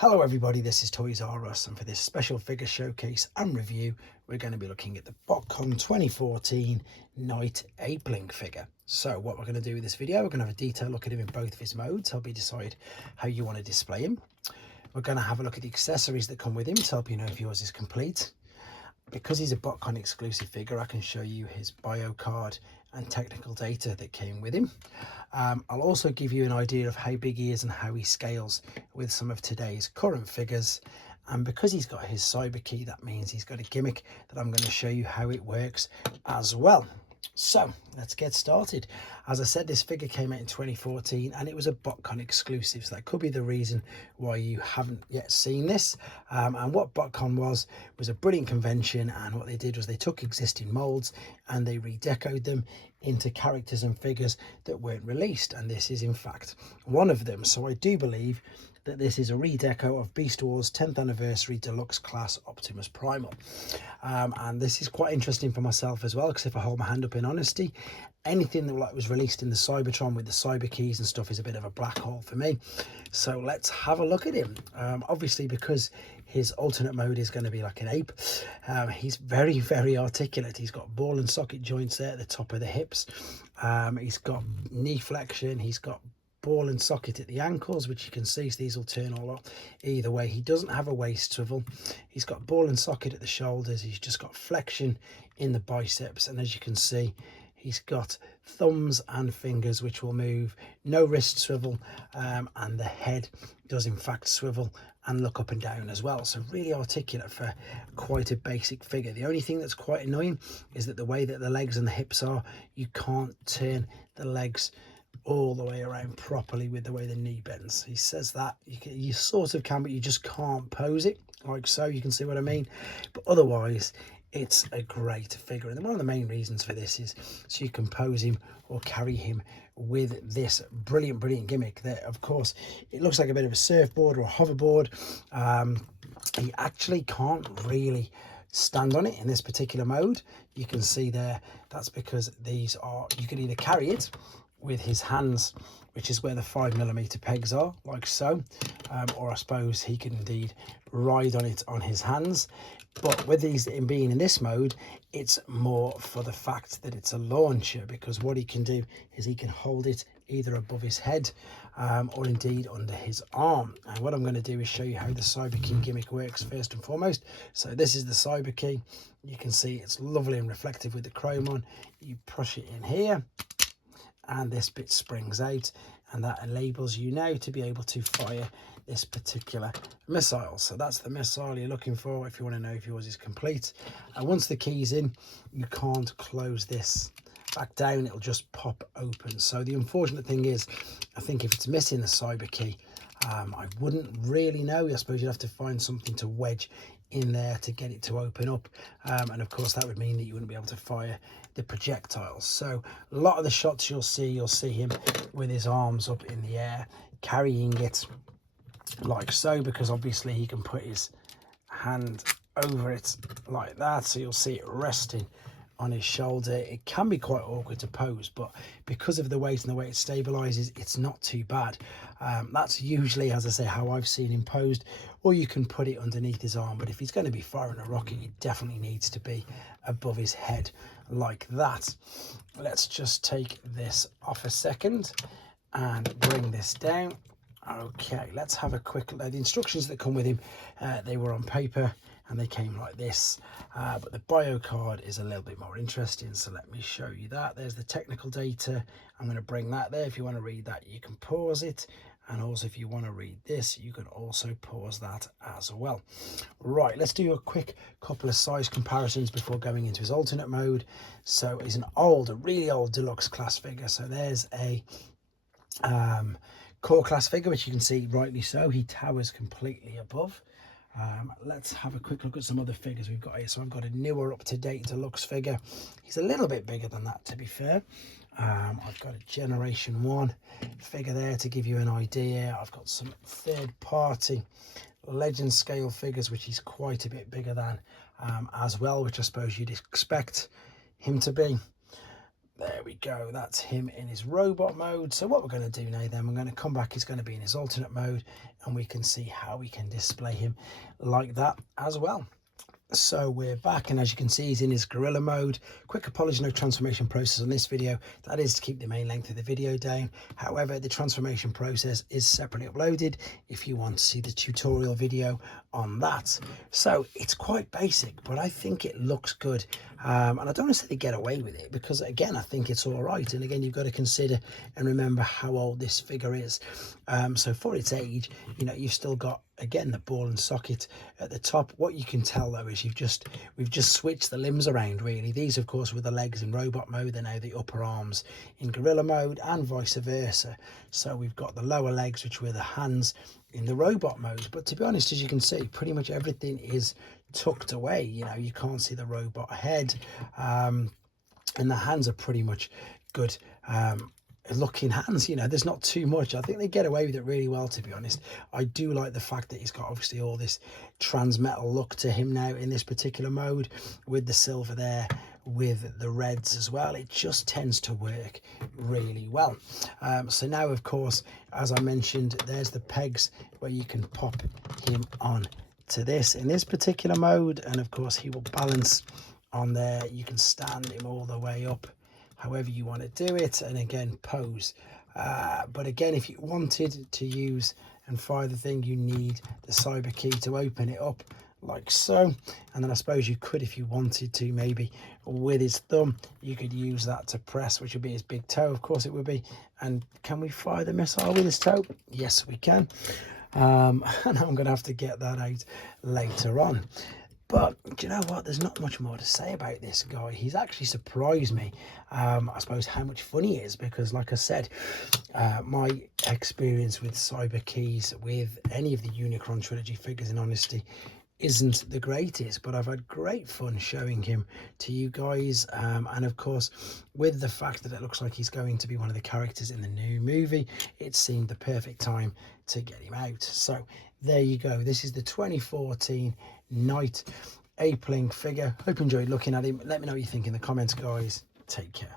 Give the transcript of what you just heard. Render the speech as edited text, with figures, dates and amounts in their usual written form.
Hello everybody, this is Toys R Us, and for this special figure showcase and review we're going to be looking at the botcon 2014 Knight Apelinq figure. So what we're going to do with this video, we're going to have a detailed look at him in both of his modes, help you decide how you want to display him. We're going to have a look at the accessories that come with him to help you know if yours is complete. Because he's a botcon exclusive figure, I can show you his bio card and technical data that came with him. I'll also give you an idea of how big he is and how he scales with some of today's current figures. And because he's got his cyber key, that means he's got a gimmick that I'm going to show you how it works as well. So let's get started. As I said, this figure came out in 2014 and it was a botcon exclusive, so that could be the reason why you haven't yet seen this. And what botcon was a brilliant convention, and what they did was they took existing molds and they redecoed them into characters and figures that weren't released, and this is in fact one of them. So I do believe that this is a redeco of Beast Wars 10th Anniversary Deluxe Class Optimus Primal. And this is quite interesting for myself as well, because if I hold my hand up in honesty, anything that was released in the Cybertron with the cyber keys and stuff is a bit of a black hole for me. So let's have a look at him. Obviously, because his alternate mode is going to be like an ape, he's very articulate. He's got ball and socket joints there at the top of the hips. He's got knee flexion, he's got ball and socket at the ankles, which you can see, so these will turn all up either way. He doesn't have a waist swivel. He's got ball and socket at the shoulders. He's just got flexion in the biceps, and as you can see, he's got thumbs and fingers which will move, no wrist swivel, and the head does in fact swivel and look up and down as well. So really articulate for quite a basic figure. The only thing that's quite annoying is that the way that the legs and the hips are, you can't turn the legs all the way around properly with the way the knee bends. He says that you sort of can, but you just can't pose it like so. You can see what I mean. But otherwise, it's a great figure, and one of the main reasons for this is so you can pose him or carry him with this brilliant gimmick that, of course, it looks like a bit of a surfboard or a hoverboard. He actually can't really stand on it in this particular mode. You can see there, that's because these are, you can either carry it with his hands, which is where the 5mm pegs are, like so, or I suppose he can indeed ride on it on his hands. But with these being in this mode, it's more for the fact that it's a launcher, because what he can do is he can hold it either above his head or indeed under his arm. And what I'm going to do is show you how the cyber key gimmick works first and foremost. So this is the cyber key. You can see it's lovely and reflective with the chrome on. You push it in here and this bit springs out, and that enables you now to be able to fire this particular missile. So that's the missile you're looking for if you want to know if yours is complete. And once the key's in, you can't close this back down, it'll just pop open. So the unfortunate thing is, I think if it's missing the cyber key, I wouldn't really know. I suppose you'd have to find something to wedge in there to get it to open up, and of course that would mean that you wouldn't be able to fire the projectiles. So a lot of the shots you'll see him with his arms up in the air carrying it like so, because obviously he can put his hand over it like that, so you'll see it resting on his shoulder. It can be quite awkward to pose, but because of the weight and the way it stabilizes, it's not too bad. That's usually, as I say, how I've seen him posed, or you can put it underneath his arm, but if he's going to be firing a rocket, it definitely needs to be above his head like that. Let's just take this off a second and bring this down. Okay, let's have a quick the instructions that come with him, they were on paper and they came like this, but the bio card is a little bit more interesting, so let me show you that. There's the technical data. I'm going to bring that there. If you want to read that, you can pause it, and also if you want to read this, you can also pause that as well. Right, let's do a quick couple of size comparisons before going into his alternate mode. So he's a really old deluxe class figure. So there's a core class figure, which you can see rightly so, he towers completely above. Let's have a quick look at some other figures we've got here. So I've got a newer up-to-date deluxe figure. He's a little bit bigger than that, to be fair. I've got a generation 1 figure there to give you an idea. I've got some third-party legend scale figures, which he's quite a bit bigger than as well, which I suppose you'd expect him to be. There we go, that's him in his robot mode. So what we're going to do now then, we're going to come back, he's going to be in his alternate mode, and we can see how we can display him like that as well. So we're back, and as you can see, he's in his gorilla mode. Quick apology, no transformation process on this video. That is to keep the main length of the video down. However, the transformation process is separately uploaded if you want to see the tutorial video on that. So it's quite basic, but I think it looks good. And I don't necessarily get away with it because, again, I think it's all right. And again, you've got to consider and remember how old this figure is. So for its age, you know, you've still got, again, the ball and socket at the top. What you can tell though is we've just switched the limbs around really. These of course were the legs in robot mode, they're now the upper arms in gorilla mode, and vice versa. So we've got the lower legs, which were the hands, in the robot mode. But to be honest, as you can see, pretty much everything is tucked away. You know, you can't see the robot head, and the hands are pretty much good looking hands. You know, there's not too much. I think they get away with it really well, to be honest. I do like the fact that he's got obviously all this trans metal look to him now in this particular mode, with the silver there, with the reds as well. It just tends to work really well. So now, of course, as I mentioned, there's the pegs where you can pop him on to this in this particular mode, and of course he will balance on there. You can stand him all the way up however you want to do it, and again pose. But again, if you wanted to use and fire the thing, you need the cyber key to open it up like so. And then I suppose you could, if you wanted to, maybe with his thumb you could use that to press, which would be his big toe, of course it would be. And can we fire the missile with his toe? Yes we can. And I'm gonna have to get that out later on. But do you know what? There's not much more to say about this guy. He's actually surprised me, I suppose, how much fun he is, because like I said, my experience with cyber keys with any of the Unicron trilogy figures, in honesty, isn't the greatest, but I've had great fun showing him to you guys. And of course, with the fact that it looks like he's going to be one of the characters in the new movie, it seemed the perfect time to get him out. So there you go. This is the 2014 Knight Apelinq figure. Hope you enjoyed looking at him. Let me know what you think in the comments, guys. Take care.